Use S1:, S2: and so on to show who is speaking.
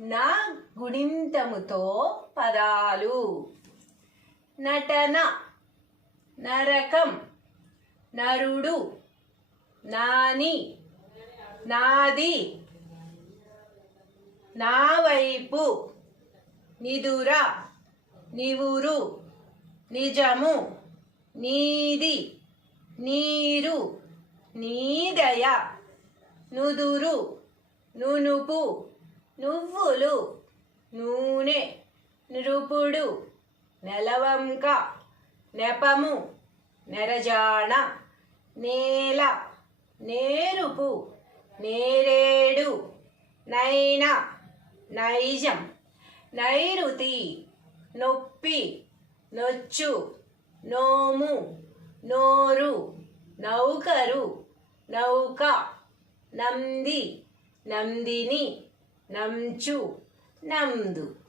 S1: నా గుణింతముతో పదాలు. నటన నరకం నరుడు నాని నాది నా వైపు నిదుర నివురు నిజము నీది నీరు నీదయ నుదురు నునుపు నువ్వులు నూనె నృపుడు నెలవంక నెపము నెరజాణ నేల నేరుపు నేరేడు నైన నైజం నైరుతి నొప్పి నొచ్చు నోము నోరు నౌకరు నౌక నంది నందిని. నంచు నందు.